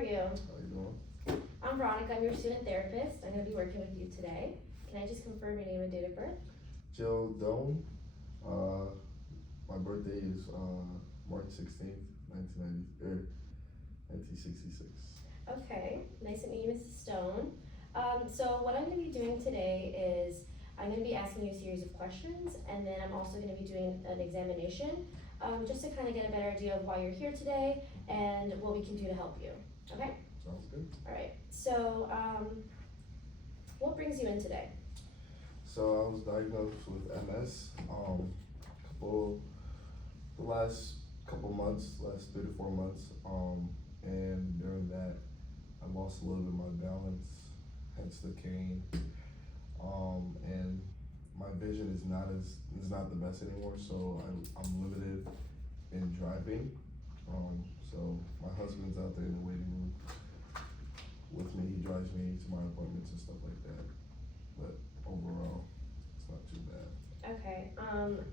are you? How you doing? I'm Veronica, I'm your student therapist. I'm going to be working with you today. Can I just confirm your name and date of birth? Joe Doan. My birthday is March 16th, 1966. Okay, nice to meet you, Mrs. Stone. So what I'm going to be doing today is I'm going to be asking you a series of questions, and then I'm also going to be doing an examination, just to kind of get a better idea of why you're here today and what we can do to help you. Okay? Sounds good. All right. So what brings you in today? So I was diagnosed with MS. The last couple months, last 3 to 4 months. And during that, I lost a little bit of my balance, hence the cane. And my vision is not the best anymore, so I'm limited in driving. So my husband's out there in the waiting room with me. He drives me to my appointments and stuff like that. But overall, it's not too bad. Okay,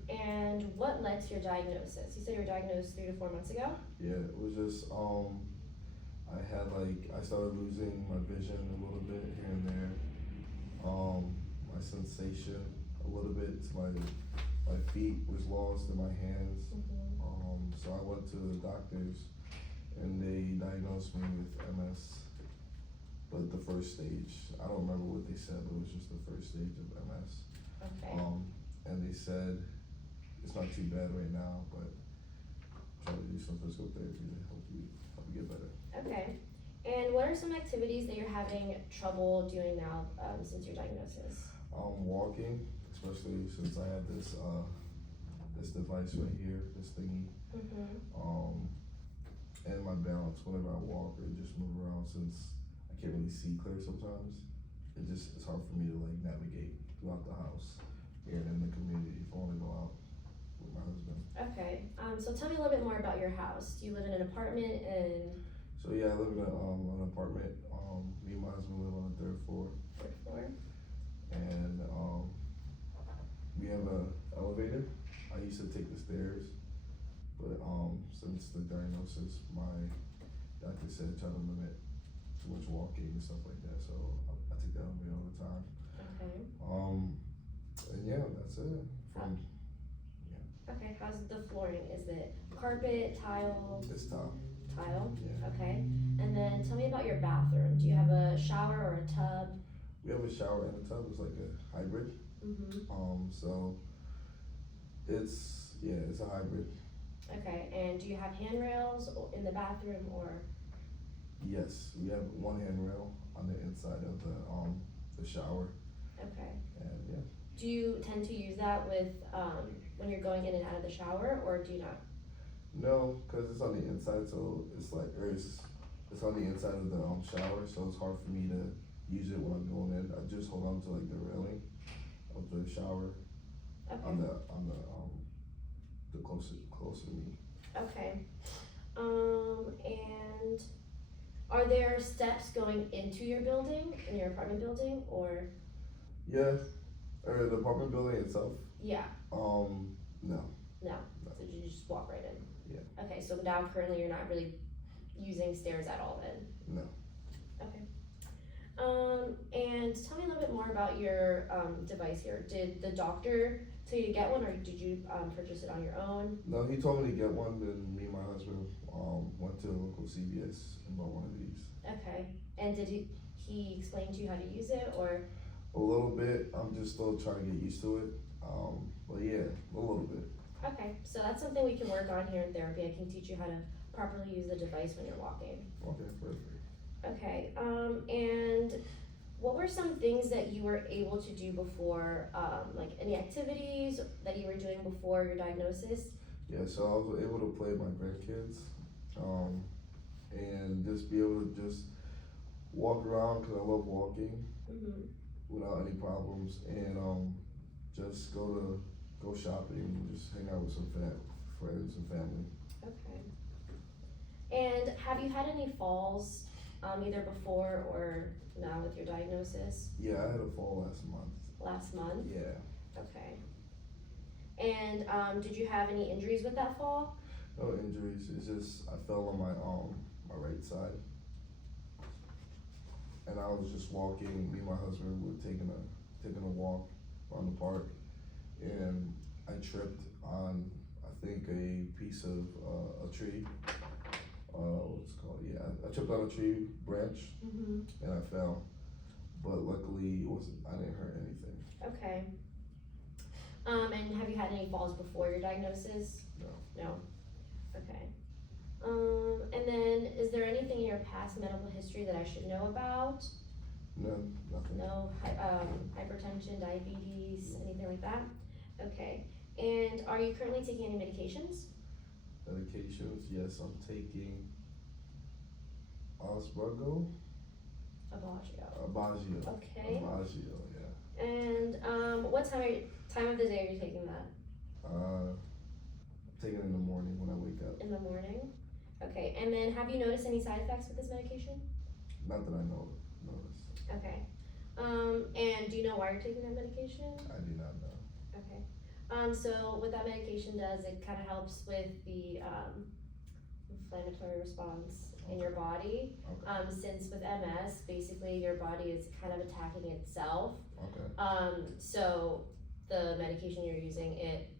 and what led to your diagnosis? You said you were diagnosed 3 to 4 months ago? Yeah, it was just, I started losing my vision a little bit here and there. My sensation a little bit to my feet was lost in my hands. So I went to the doctors and they diagnosed me with MS, but the first stage. I don't remember what they said, but it was just the first stage of MS. Okay. And they said it's not too bad right now, but try to do some physical therapy to help you get better. Okay. And what are some activities that you're having trouble doing now since your diagnosis? Walking, especially since I have this device right here, this thingy. And my balance whenever I walk or just move around, since I can't really see clear sometimes. It's hard for me to like navigate throughout the house and in the community if I want to go out with my husband. Okay. So tell me a little bit more about your house. Do you live in an apartment? And So yeah, I live in an apartment. Me and my husband live on the third floor. third floor? And we have an elevator. I used to take the stairs, but since the diagnosis, my doctor said try to limit too much walking and stuff like that. So I take that with me all the time. Okay. And yeah, that's it. Okay. How's the flooring? Is it carpet, tile? It's tile. Tile. Yeah. Okay. And then tell me about your bathroom. Do you have a shower or a tub? We have a shower and a tub. It's like a hybrid. So it's a hybrid. Okay. And do you have handrails in the bathroom or? Yes, we have one handrail on the inside of the shower. Okay. And yeah. Do you tend to use that with when you're going in and out of the shower, or do you not? No, because it's on the inside, so it's like it's on the inside of the shower, so it's hard for me to use it when I'm going in. I just hold on to like the railing of the shower. Okay. On the closer to me. Okay. And are there steps going into your building, in your apartment building, or? Yeah, or the apartment building itself. Yeah. No. No. So you just walk right in? Yeah. Okay, so now currently you're not really using stairs at all then? No. Okay. And tell me a little bit more about your device here. Did the doctor tell you to get one, or did you purchase it on your own? No, he told me to get one, then me and my husband went to a local CVS and bought one of these. Okay. And did he explain to you how to use it, or? A little bit. I'm just still trying to get used to it. But yeah, a little bit. Okay, so that's something we can work on here in therapy. I can teach you how to properly use the device when you're walking. Okay, perfect. Okay, and what were some things that you were able to do before, like any activities that you were doing before your diagnosis? Yeah, so I was able to play with my grandkids, and just be able to just walk around because I love walking without any problems, and just go shopping and just hang out with some friends and family. Okay. And have you had any falls, either before or now with your diagnosis? Yeah, I had a fall last month. Last month? Yeah. Okay. And did you have any injuries with that fall? No injuries. It's just I fell on my right side. and I was just walking. Me and my husband were taking a walk around the park, and I tripped on, I think, a piece of a tree. What's it called? Yeah, I tripped on a tree branch Mm-hmm. and I fell. But luckily, it wasn't. I didn't hurt anything. Okay. And have you had any falls before your diagnosis? No. No. Okay. And then is there anything in your past medical history that I should know about? No, nothing. No, hypertension, diabetes, anything like that? Okay. And are you currently taking any medications? Medications? Yes, I'm taking Oswego. Abagio. Okay. Abagio, yeah. And what time of the day are you taking that? Taking it in the morning when I wake up. In the morning? Okay. And then have you noticed any side effects with this medication? Not that I noticed. Okay. And do you know why you're taking that medication? I do not know. Okay. So what that medication does, it kind of helps with the inflammatory response in your body. Okay. Since with MS, basically your body is kind of attacking itself. Okay. So the medication you're using, it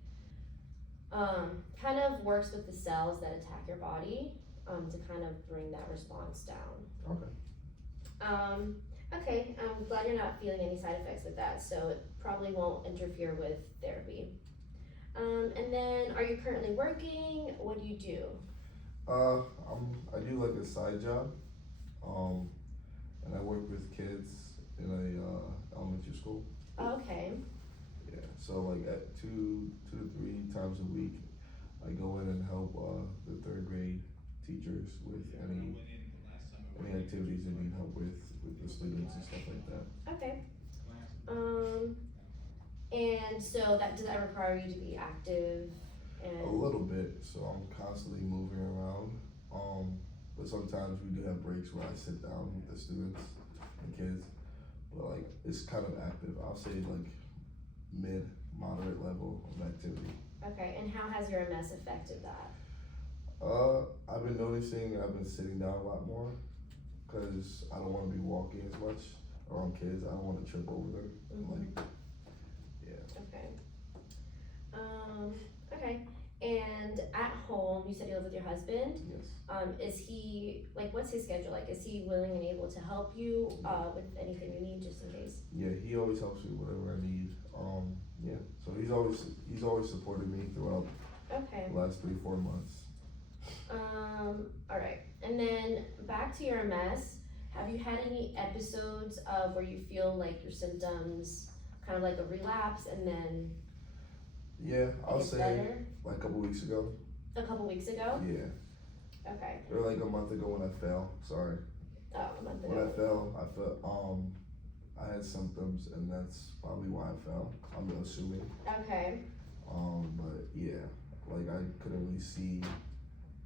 kind of works with the cells that attack your body to kind of bring that response down. Okay. Okay, I'm glad you're not feeling any side effects with that, so it probably won't interfere with therapy. And then, are you currently working? What do you do? I do like a side job, and I work with kids in a elementary school. Okay. Yeah, so like at two to three times a week, I go in and help the third grade teachers with any activities they need help with the students and stuff like that. Okay. And so does that require you to be active? And A little bit, so I'm constantly moving around. But sometimes we do have breaks where I sit down with the students and kids. But like it's kind of active. I'll say like moderate level of activity. Okay, and how has your MS affected that? I've been noticing I've been sitting down a lot more because I don't want to be walking as much around kids. I don't want to trip over them. Mm-hmm. Yeah. Okay. Okay. And at home, you said you live with your husband. Yes. Is he what's his schedule like? Is he willing and able to help you with anything you need, just in case? Yeah, he always helps me with whatever I need. Yeah. So he's always supported me throughout Okay. the last 3-4 months. All right. And then back to your MS. Have you had any episodes of where you feel like your symptoms kind of like a relapse and then Yeah, I'll say better? like a couple weeks ago. A couple weeks ago? Yeah. Okay. Or like a month ago when I fell. Sorry. Oh, a month ago. When I felt I had symptoms and that's probably why I fell. I'm assuming. Okay. But yeah, like I couldn't really see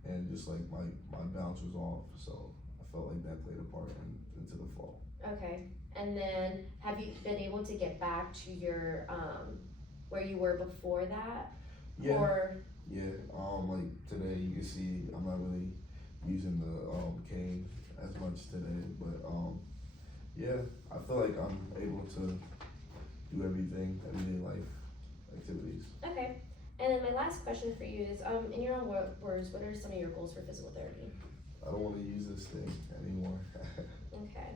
and just like my balance was off, so I felt like that played a part into the fall. Okay. And then have you been able to get back to your where you were before that? Yeah. Or Yeah. Like today you can see I'm not really using the cane as much today, but yeah, I feel like I'm able to do everyday life activities. okay. And then my last question for you is, in your own words, what are some of your goals for physical therapy? I don't want to use this thing anymore. Okay.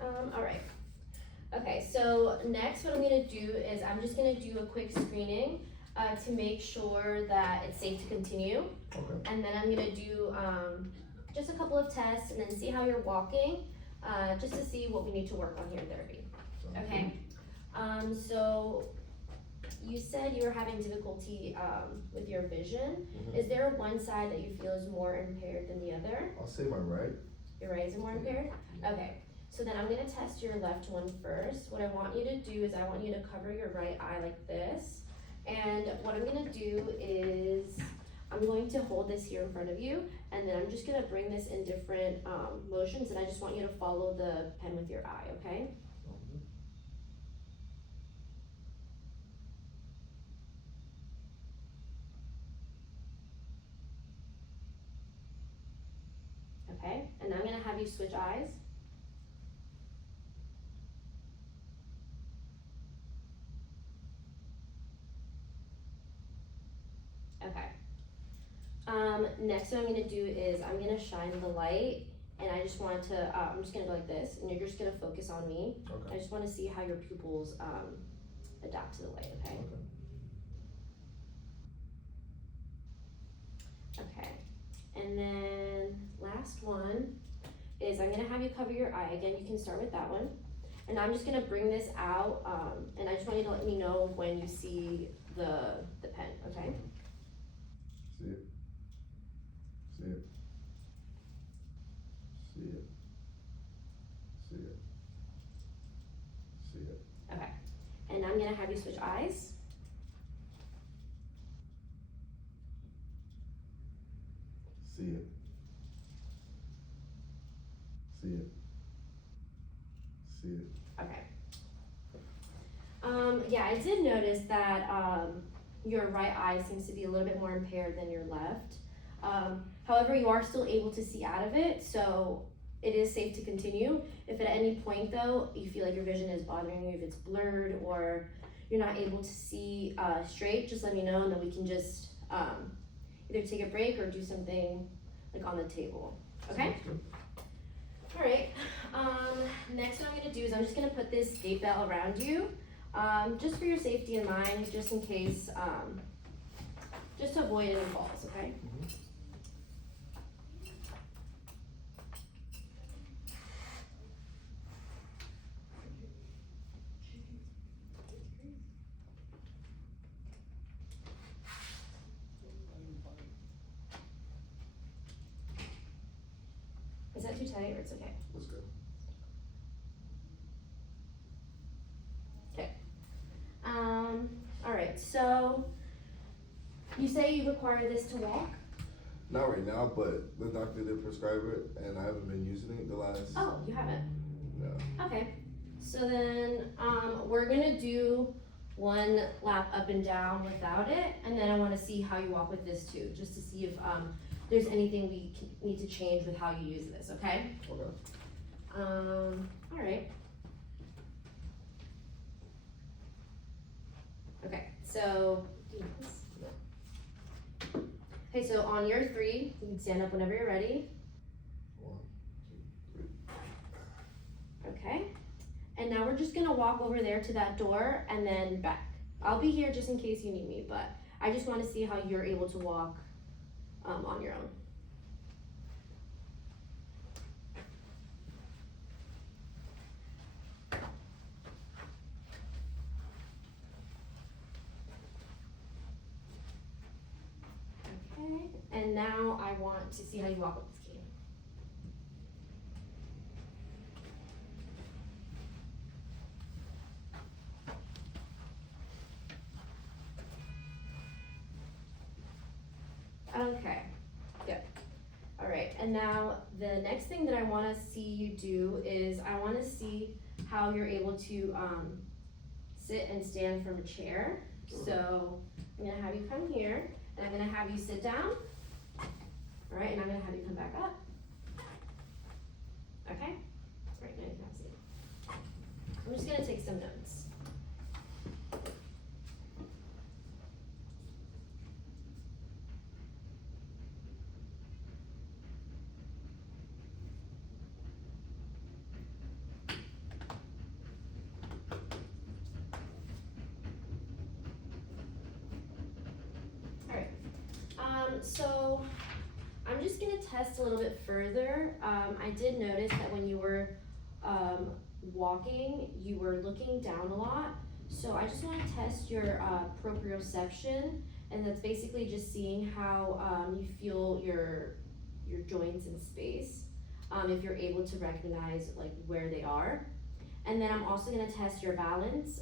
All right. Okay, so next what I'm gonna do is I'm just gonna do a quick screening to make sure that it's safe to continue. Okay. And then I'm gonna do just a couple of tests and then see how you're walking, just to see what we need to work on here in therapy. Okay. So you said you were having difficulty with your vision. Mhm. Is there one side that you feel is more impaired than the other? I'll say my right. Your right is more impaired? Okay. So then I'm gonna test your left one first. What I want you to do is I want you to cover your right eye like this. And what I'm gonna do is I'm going to hold this here in front of you, and then I'm just gonna bring this in different motions, and I just want you to follow the pen with your eye, okay? Okay, and I'm gonna have you switch eyes. Okay. Next what I'm gonna do is I'm gonna shine the light, and I just want to, I'm just gonna go like this, and you're just gonna focus on me. Okay. I just wanna see how your pupils, adapt to the light, okay? Okay, and then last one is I'm gonna have you cover your eye. Again, you can start with that one. And I'm just gonna bring this out, and I just want you to let me know when you see the pen, okay? See it. See it. See it. See it. See it. Okay, and I'm gonna have you switch eyes. See it. See it. See it. Okay. Yeah, I did notice that your right eye seems to be a little bit more impaired than your left. However, you are still able to see out of it, so it is safe to continue. If at any point though, you feel like your vision is bothering you, if it's blurred or you're not able to see straight, just let me know, and then we can just either take a break or do something like on the table, okay? All right, next what I'm gonna do is I'm just gonna put this gate belt around you, just for your safety in mind, just in case, just to avoid any falls, okay? Is that too tight or it's okay? That's good. All right, so you say you require this to walk? Not right now, but the doctor did prescribe it, and I haven't been using it the last. Oh, you haven't? No. Okay, so then we're gonna do one lap up and down without it, and then I wanna see how you walk with this too, just to see if there's anything we need to change with how you use this, okay? Okay. All right. Okay, so, okay, so on your three, you can stand up whenever you're ready. 1, 2, 3. Okay, and now we're just gonna walk over there to that door and then back. I'll be here just in case you need me, but I just wanna see how you're able to walk on your own. Okay, and now I want to see how you walk with this cane. Okay, good. All right, and now the next thing that I wanna see you do is I wanna see how you're able to sit and stand from a chair. So I'm gonna have you come here, and I'm gonna have you sit down. All right, and I'm gonna have you come back up. Okay? All right, now you can have a seat. I'm just gonna take some notes. So I'm just gonna test a little bit further. I did notice that when you were walking, you were looking down a lot. So I just wanna test your proprioception, and that's basically just seeing how you feel your joints in space, if you're able to recognize like where they are. And then I'm also gonna test your balance,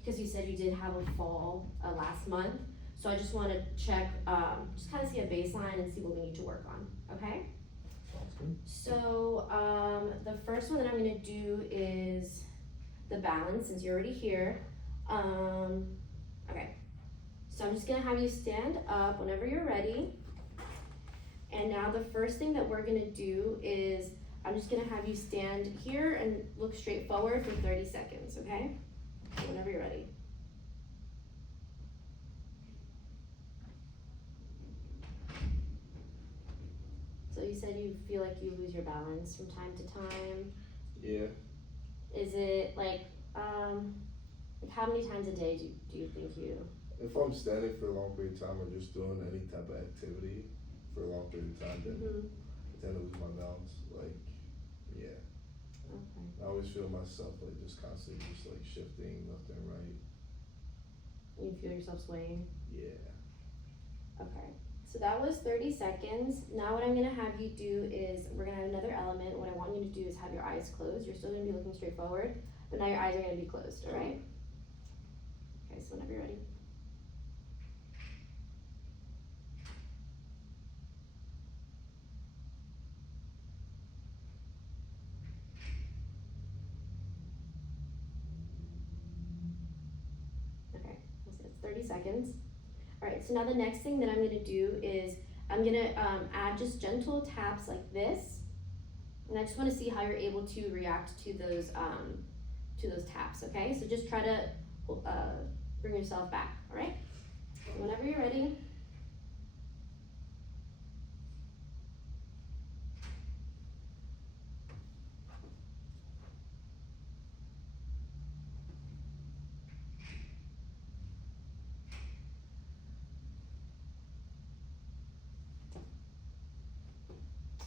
because you said you did have a fall last month. So I just wanna check, just kinda see a baseline and see what we need to work on, okay? Sounds good. So, the first one that I'm gonna do is the balance, since you're already here. Okay, so I'm just gonna have you stand up whenever you're ready. And now the first thing that we're gonna do is, I'm just gonna have you stand here and look straight forward for 30 seconds, okay? Whenever you're ready. So you said you feel like you lose your balance from time to time. Yeah. Is it like how many times a day do you think you? If I'm standing for a long period of time or just doing any type of activity for a long period of time, then I tend to lose my balance. Like, yeah. Okay. I always feel myself like just constantly just like shifting left and right. You feel yourself swaying? Yeah. Okay. So that was 30 seconds. Now what I'm gonna have you do is, we're gonna have another element. What I want you to do is have your eyes closed. You're still gonna be looking straight forward, but now your eyes are gonna be closed, alright? Okay, so whenever you're ready. Okay, that's 30 seconds. Alright, so now the next thing that I'm gonna do is, I'm gonna add just gentle taps like this. And I just wanna see how you're able to react to those taps, okay? So just try to bring yourself back, alright? Whenever you're ready.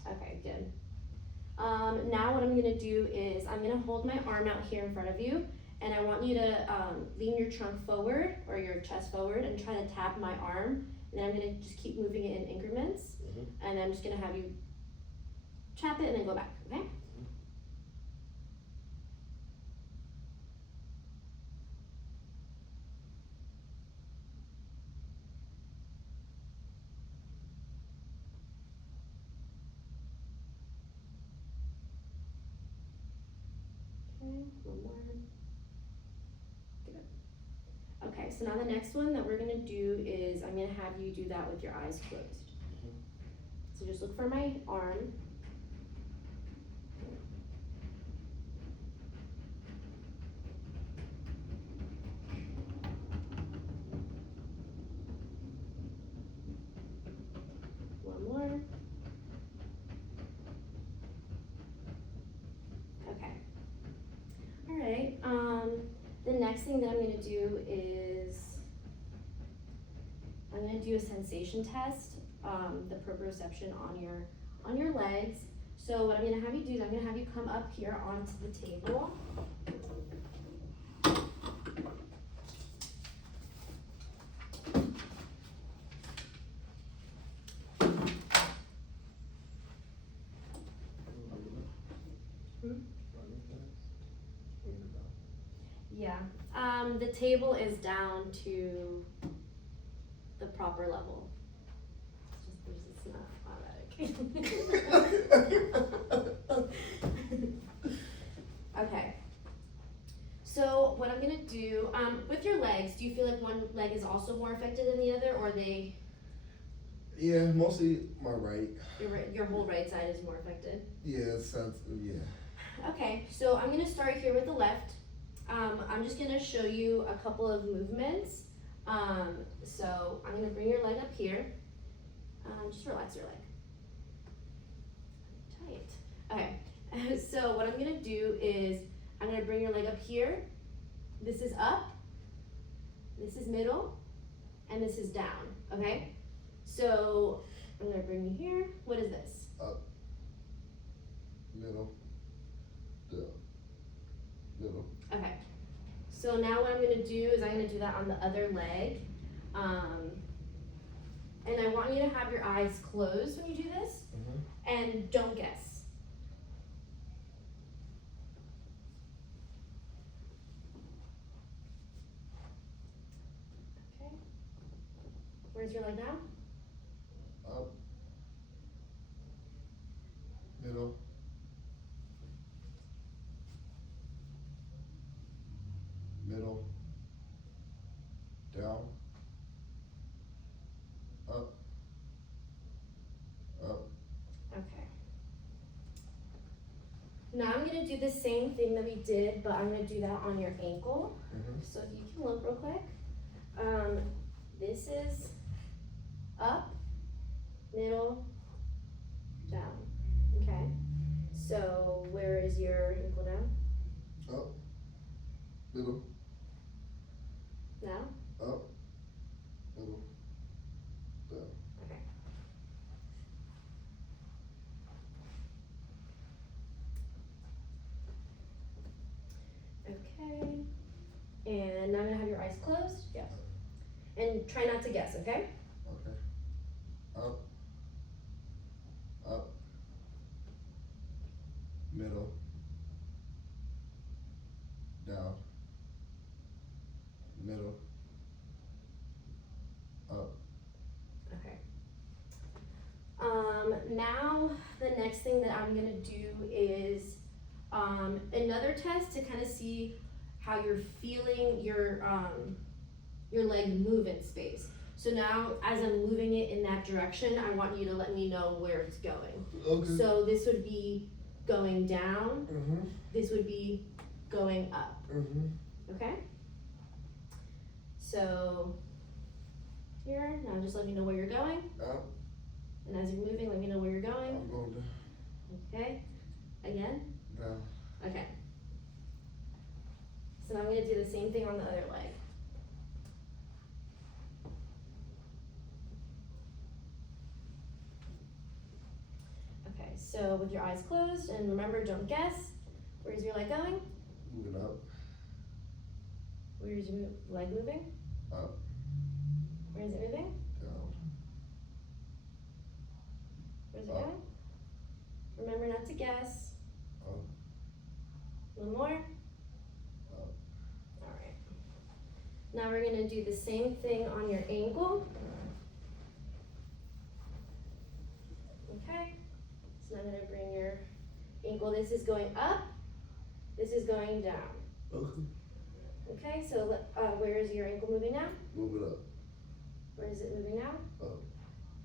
Okay, good. Now what I'm gonna do is, I'm gonna hold my arm out here in front of you, and I want you to lean your trunk forward, or your chest forward, and try to tap my arm. And then I'm gonna just keep moving it in increments, and I'm just gonna have you tap it and then go back, okay? Okay, one more. Good. Okay, so now the next one that we're gonna do is, I'm gonna have you do that with your eyes closed. So just look for my arm. One more. Okay. Alright, the next thing that I'm gonna do is, I'm gonna do a sensation test, the proprioception on your legs. So what I'm gonna have you do is, I'm gonna have you come up here onto the table. Yeah, the table is down to the proper level. It's not automatic. Okay. So what I'm gonna do, with your legs, do you feel like one leg is also more affected than the other, or they? Yeah, mostly my right. Your whole right side is more affected? Yeah, it sounds, yeah. Okay, so I'm gonna start here with the left. I'm just gonna show you a couple of movements. So I'm gonna bring your leg up here. Just relax your leg. Tight. Okay, so what I'm gonna do is, I'm gonna bring your leg up here. This is up, this is middle, and this is down, okay? So I'm gonna bring you here. What is this? Up, middle, down, middle. Okay. So now what I'm gonna do is, I'm gonna do that on the other leg. And I want you to have your eyes closed when you do this, and don't guess. Okay. Where's your leg now? Up, middle, middle, down, up, up, Now I'm gonna do the same thing that we did, but I'm gonna do that on your ankle. Mm-hmm. So if you can look real quick. This is up, middle, down. Okay. So where is your ankle down? Up, middle, Now? up, middle, down. Okay. Okay. And now I'm gonna have your eyes closed. Yes. And try not to guess, okay? Okay. Up, up, middle, down, middle, up. Okay. Now the next thing that I'm gonna do is another test to kind of see how you're feeling your leg move in space. So now as I'm moving it in that direction, I want you to let me know where it's going. Okay. So this would be going down, Mm-hmm. this would be going up, Mm-hmm. okay? So here, now just let me know where you're going. Up. And as you're moving, let me know where you're going. I'm going down. Okay, again, Down. okay. So now I'm gonna do the same thing on the other leg. Okay, so with your eyes closed, and remember, don't guess. Where's your leg going? Moving up. Where's your leg moving? Up. Where is it moving? Down. Where's it Up. going? Remember not to guess. Up. One more. Up. Alright. Now we're gonna do the same thing on your ankle. Okay. So I'm gonna bring your ankle. This is going up. This is going down. Okay. Okay, so where is your ankle moving now? Move it up. Where is it moving now? Up.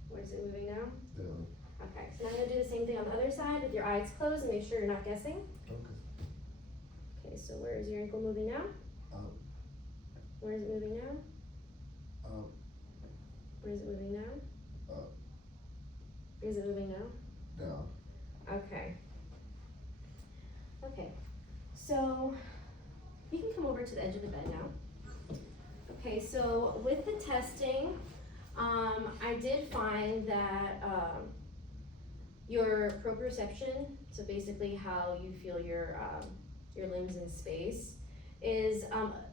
Where is it moving now? Down. Okay, so now I'm gonna do the same thing on the other side with your eyes closed and make sure you're not guessing. Okay. Okay, so where is your ankle moving now? Up. Where is it moving now? Up. Where is it moving now? Up. Where is it moving now? Down. Okay. Okay, so you can come over to the edge of the bed now. Okay, so with the testing, I did find that your proprioception, so basically how you feel your limbs in space, is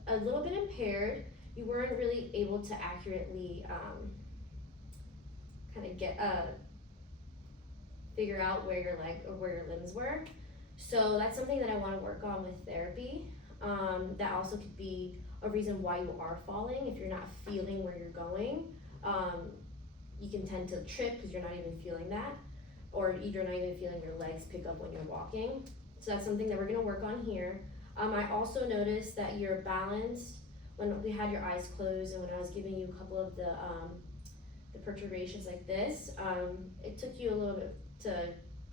a little bit impaired. You weren't really able to accurately kind of get figure out where your leg or where your limbs were. So that's something that I want to work on with therapy. That also could be a reason why you are falling. If you're not feeling where you're going, you can tend to trip because you're not even feeling that, or you're not even feeling your legs pick up when you're walking. So that's something that we're going to work on here. I also noticed that your balance, when we had your eyes closed and when I was giving you a couple of the perturbations like this, it took you a little bit to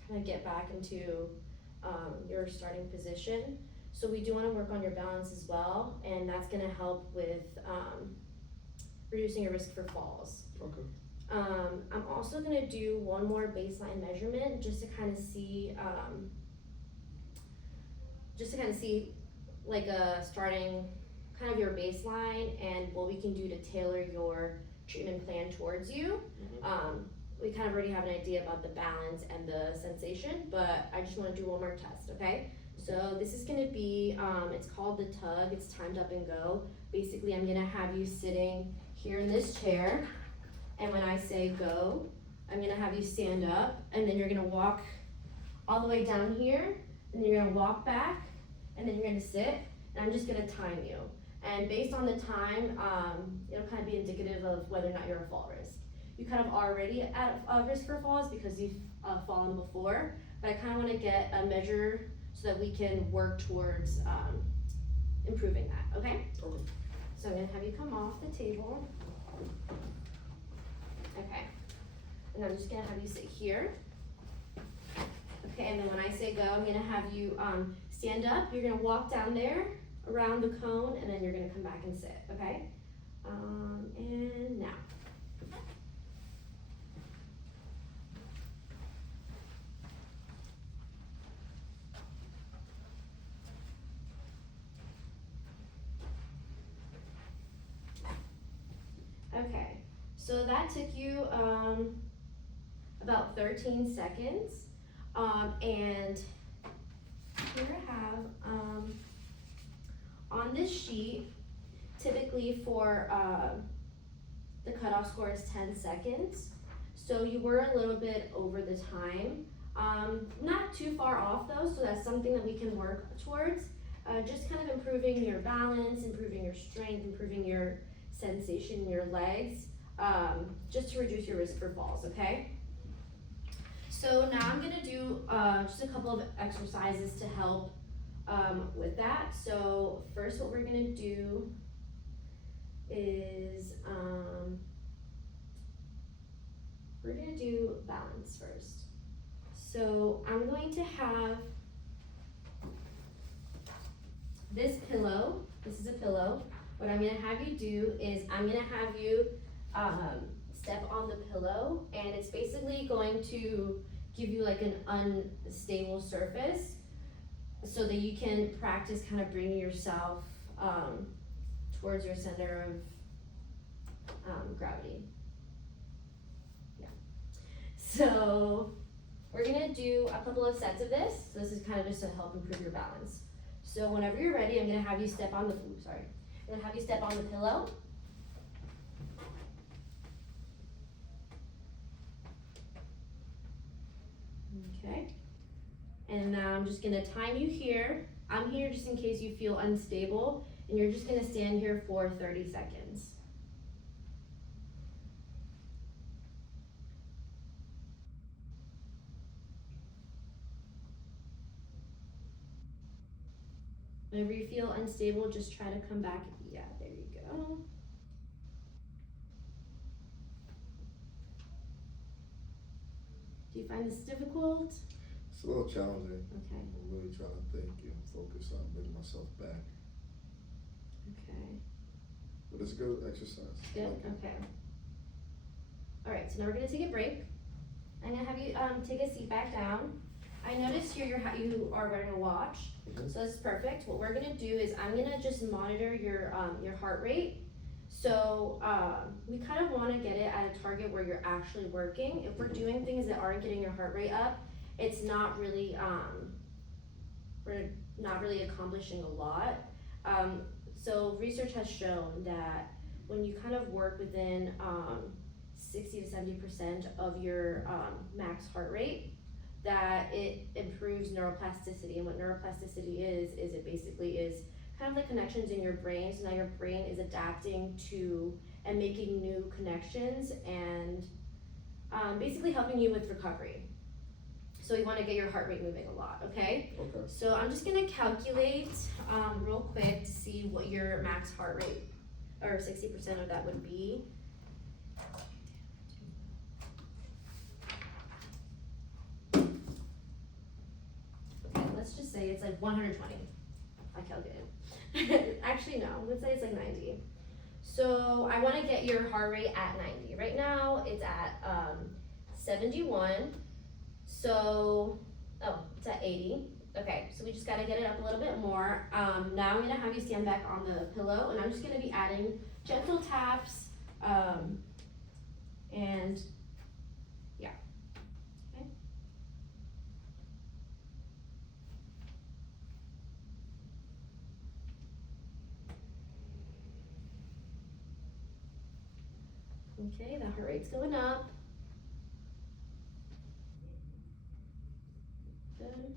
kind of get back into your starting position. So we do want to work on your balance as well, and that's going to help with reducing your risk for falls. Okay. I'm also going to do one more baseline measurement just to kind of see like a starting kind of your baseline and what we can do to tailor your treatment plan towards you. We kind of already have an idea about the balance and the sensation, but I just want to do one more test, okay? So this is going to be, it's called the tug. It's timed up and go. Basically, I'm going to have you sitting here in this chair, and when I say go, I'm going to have you stand up, and then you're going to walk all the way down here, and then you're going to walk back, and then you're going to sit, and I'm just going to time you. And based on the time, it'll kind of be indicative of whether or not you're a fall risk. You kind of already at risk for falls because you've fallen before, but I kind of want to get a measure so that we can work towards improving that, okay? Okay. So I'm gonna have you come off the table. Okay, and I'm just gonna have you sit here. Okay, and then when I say go, I'm gonna have you stand up. You're gonna walk down there around the cone, and then you're gonna come back and sit. Okay. And now. Okay, so that took you about 13 seconds. And here I have on this sheet, typically for the cutoff score is 10 seconds. So you were a little bit over the time. Not too far off though, so that's something that we can work towards. Just kind of improving your balance, improving your strength, improving your sensation in your legs, just to reduce your risk for falls, okay? So now I'm gonna do just a couple of exercises to help with that. So first what we're gonna do is we're gonna do balance first. So I'm going to have this pillow. This is a pillow. What I'm gonna have you do is I'm gonna have you step on the pillow, and it's basically going to give you like an unstable surface so that you can practice kind of bringing yourself towards your center of gravity. Yeah. So we're gonna do a couple of sets of this. So this is kind of just to help improve your balance. So whenever you're ready, I'm gonna have you step on the, I'm gonna have you step on the pillow. Okay. And now I'm just gonna time you here. I'm here just in case you feel unstable, and you're just gonna stand here for 30 seconds. Whenever you feel unstable, just try to come back. Yeah, there you go. Do you find this difficult? It's a little challenging. Okay. I'm really trying to think and focus on bringing myself back. Okay. But it's a good exercise. Good, okay. All right, so now we're gonna take a break. I'm gonna have you take a seat back down. I noticed here you are wearing a watch, so that's perfect. What we're gonna do is I'm gonna just monitor your heart rate. So we kind of want to get it at a target where you're actually working. If we're doing things that aren't getting your heart rate up, it's not really we're not really accomplishing a lot. So research has shown that when you kind of work within 60 to 70% of your max heart rate, that it improves neuroplasticity. And what neuroplasticity is it basically is kind of the connections in your brain. So now your brain is adapting to and making new connections and basically helping you with recovery. So you want to get your heart rate moving a lot, okay? Okay. So I'm just gonna calculate real quick to see what your max heart rate, or 60% of that would be. Okay, let's just say it's like 120. I calculated. Actually, no, let's say it's like 90. So I want to get your heart rate at 90. Right now, it's at 71. So, oh, it's at 80. Okay, so we just got to get it up a little bit more. Now I'm going to have you stand back on the pillow, and I'm just going to be adding gentle taps, and yeah, okay. Okay, the heart rate's going up. Good.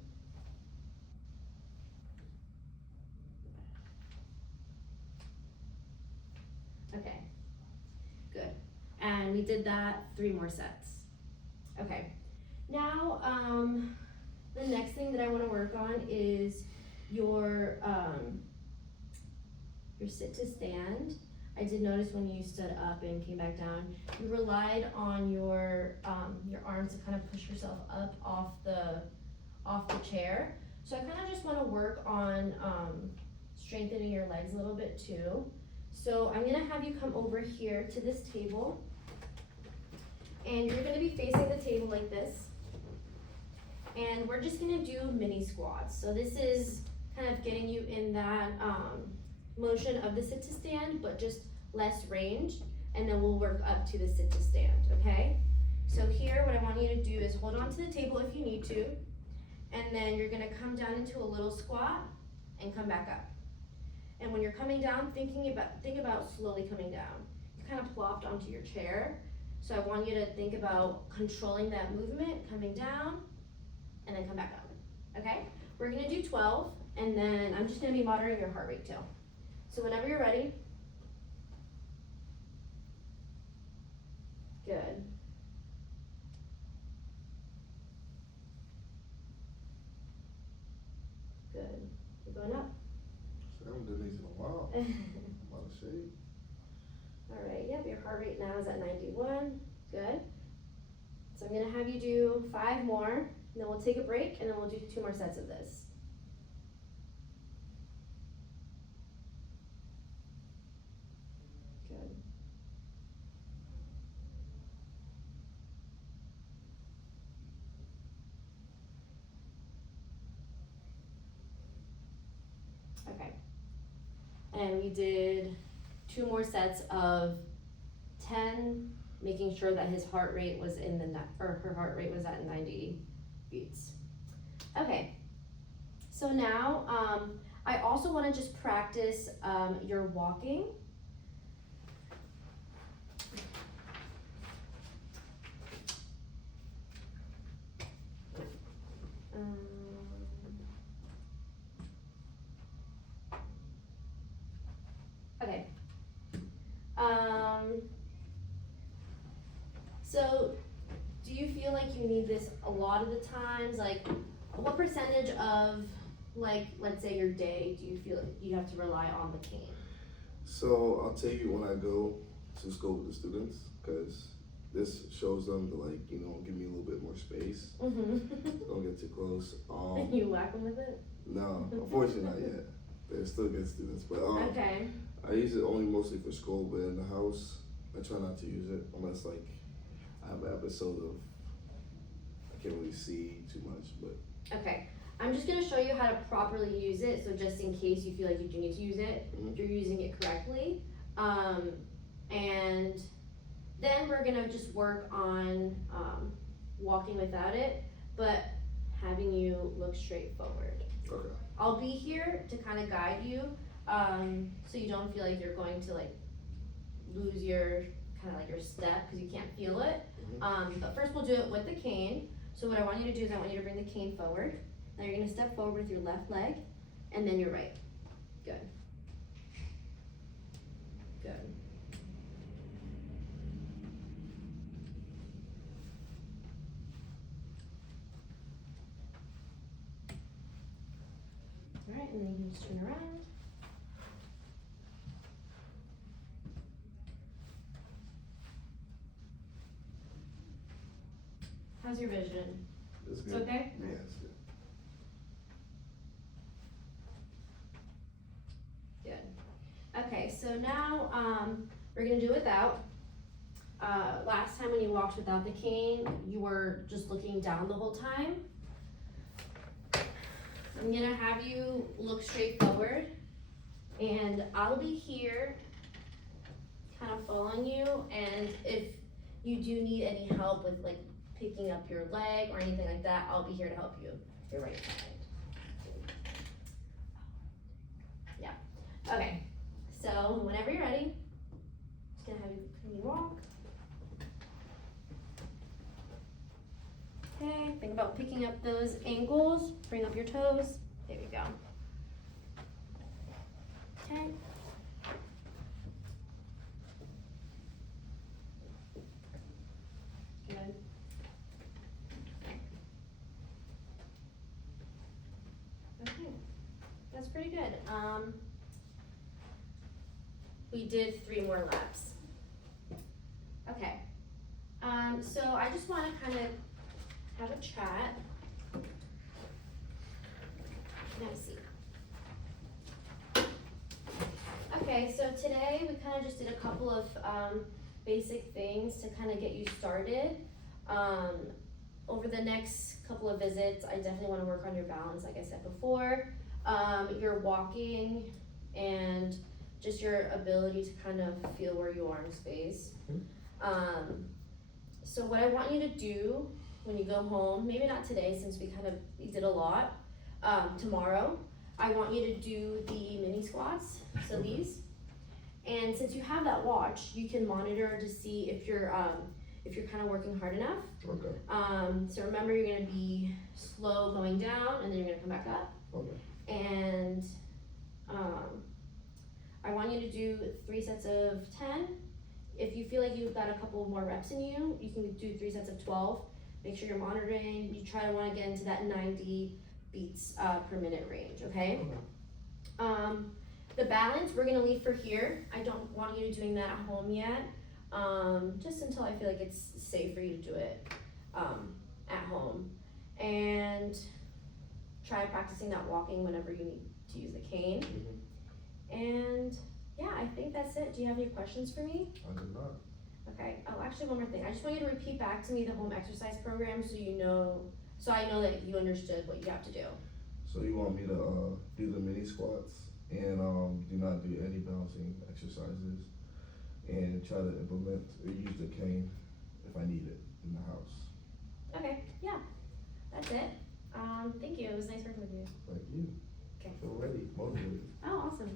Okay, good. And we did that 3 more sets. Okay, now the next thing that I want to work on is your sit to stand. I did notice when you stood up and came back down, you relied on your arms to kind of push yourself up off off the chair. So I kind of just want to work on strengthening your legs a little bit too. So I'm gonna have you come over here to this table, and you're gonna be facing the table like this. And we're just gonna do mini squats. So this is kind of getting you in that motion of the sit to stand, but just less range. And then we'll work up to the sit to stand, okay? So here, what I want you to do is hold on to the table if you need to. And then you're gonna come down into a little squat and come back up. And when you're coming down, think about slowly coming down. You kind of plopped onto your chair. So I want you to think about controlling that movement, coming down, and then come back up, okay? We're gonna do 12, and then I'm just gonna be monitoring your heart rate too. So whenever you're ready. Good. Good. Keep going up. I haven't done these in a while. I'm out of shape. All right, yep, your heart rate now is at 91. Good. So I'm gonna have you do 5 more, and then we'll take a break, and then we'll do 2 more sets of this. Good. Okay. And we did 2 more sets of 10, making sure that his heart rate was in the or her heart rate was at 90 beats. Okay. So now I also want to just practice your walking. Okay. So do you feel like you need this a lot of the times? Like, what percentage of, like, let's say your day, do you feel like you have to rely on the cane? So I'll take it when I go to school with the students, because this shows them to, like, you know, give me a little bit more space. Don't get too close. You whack them with it? No, unfortunately not yet. They're still good students, but Okay. I use it only mostly for school, but in the house, I try not to use it unless, like, I have an episode of I can't really see too much, but. Okay, I'm just gonna show you how to properly use it, so just in case you feel like you do need to use it, you're using it correctly. And then we're gonna just work on walking without it, but having you look straight forward. Okay. I'll be here to kind of guide you, so you don't feel like you're going to like lose your kind of like your step because you can't feel it. But first we'll do it with the cane. So what I want you to do is I want you to bring the cane forward. Now you're gonna step forward with your left leg, and then your right. Good. Good. All right, and then you can just turn around. How's your vision? It's good. It's okay? Yeah, it's good. Good. Okay, so now we're gonna do without. Last time when you walked without the cane, you were just looking down the whole time. I'm gonna have you look straight forward, and I'll be here kind of following you, and if you do need any help with like picking up your leg or anything like that, I'll be here to help you. Your right side. Yeah. Okay. So whenever you're ready, just gonna have you walk. Okay. Think about picking up those ankles. Bring up your toes. There you go. Okay. Good. Okay, that's pretty good. We did 3 more laps. Okay, so I just want to kind of have a chat. Can I have a seat? Okay, so today we kind of just did a couple of basic things to kind of get you started. Over the next couple of visits, I definitely want to work on your balance, like I said before, your walking, and just your ability to kind of feel where you are in space. So what I want you to do when you go home, maybe not today since we did a lot, tomorrow, I want you to do the mini squats, so these. And since you have that watch, you can monitor to see if you're kind of working hard enough. Okay. So remember, you're gonna be slow going down, and then you're gonna come back up. Okay. And I want you to do 3 sets of 10. If you feel like you've got a couple more reps in you, you can do 3 sets of 12. Make sure you're monitoring. You try to want to get into that 90 beats per minute range, okay? The balance, we're gonna leave for here. I don't want you doing that at home yet, just until I feel like it's safe for you to do it at home. And try practicing that walking whenever you need to use the cane. And yeah, I think that's it. Do you have any questions for me? I do not. Okay. Oh, actually, one more thing. I just want you to repeat back to me the home exercise program so I know that you understood what you have to do. So you want me to do the mini squats and do not do any balancing exercises and try to implement or use the cane if I need it in the house. Okay. Yeah. That's it. Thank you. It was nice working with you. Thank you. Okay. I feel ready, motivated. Oh, awesome.